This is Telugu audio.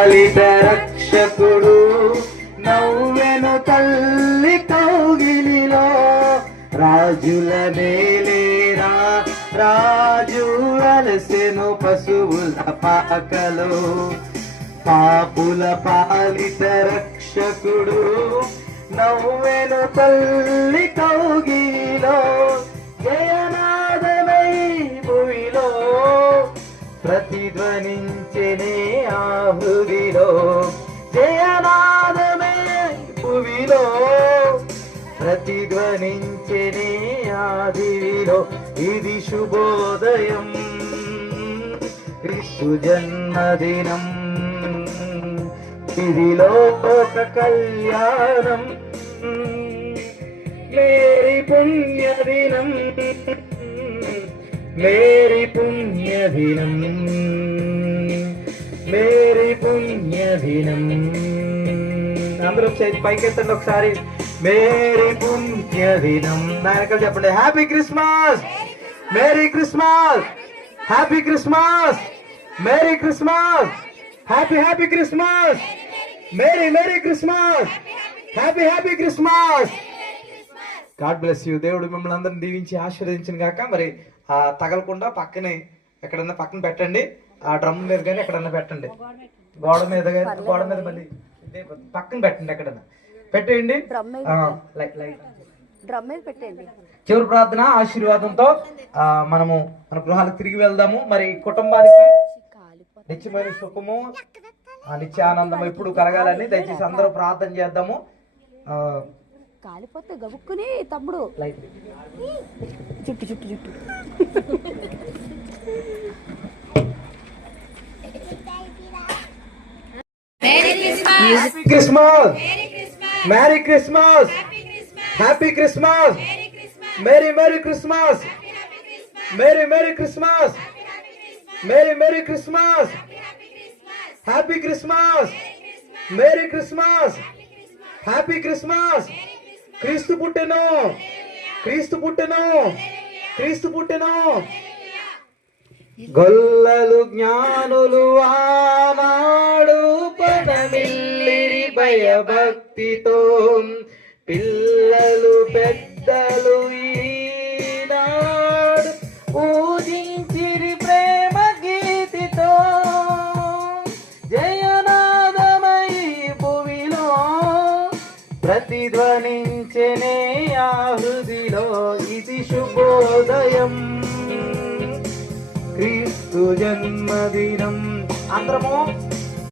పాలిత రక్షకుడు నవ్వెను తల్లి కౌగిలిలో రాజుల నేలేరా రాజు అలసెను పశువుల పాకలో పాపుల పాలిత రక్షకుడు నవ్వెను తల్లి కౌగిలిలో జయనాదమై భూమిలో ప్రతిధ్వనించెనే ఆ హృదిలో జయనాదమై భూమిలో ప్రతిధ్వనించెనే ఆ దివిలో ఇది శుభోదయం క్రీస్తు జన్మదినం ఇది లోక కళ్యాణం మేరీ పుణ్యదినం మేరీ పుణ్యదినం మేరీ పుణ్యదినం అందరూ పైకెత్తండి ఒకసారి మేరీ పుణ్యదినం నాయకులు చెప్పండి happy Christmas merry Christmas happy Christmas merry Christmas happy happy Christmas merry merry Christmas happy happy Christmas God bless you. దేవుడు మిమ్మల్ని అందరిని దీవించి ఆశీర్వదించిన గాక. మరి తగలకుండా పక్కనే ఎక్కడన్నా పక్కన పెట్టండి, ఆ డ్రమ్ మీద కానీ ఎక్కడన్నా పెట్టండి, గోడ మీద కానీ గోడ మీద మళ్ళీ పక్కన పెట్టండి, ఎక్కడన్నా పెట్టేయండి. చివరి ప్రార్థన ఆశీర్వాదంతో మనము మన గృహాలకు తిరిగి వెళ్దాము. మరి కుటుంబానికి నిత్యమైన సుఖము నిత్య ఆనందం ఎప్పుడు కలగాలని దయచేసి అందరూ ప్రార్థన చేద్దాము. కాలిపోతే గబుక్కుని తమ్ముడు చుట్టు చుట్టు చుట్టు Christmas merry Christmas happy Christmas merry merry Christmas merry merry Christmas merry merry Christmas happy Christmas merry Christmas happy Christmas. క్రీస్తు పుట్టెను క్రీస్తు పుట్టెను క్రీస్తు పుట్టెను. గొల్లలు జ్ఞానులు ఆనాడు పదమిల్లిరి భయభక్తితో పిల్లలు పెద్దలు ఈనాడు పూజించిరి ప్రేమ గీతితో జయనాదమై భూమిలో ప్రతిధ్వనించెనే ఆ హృదిలో ఇది శుభోదయం క్రీస్తు జన్మదినం. అందరము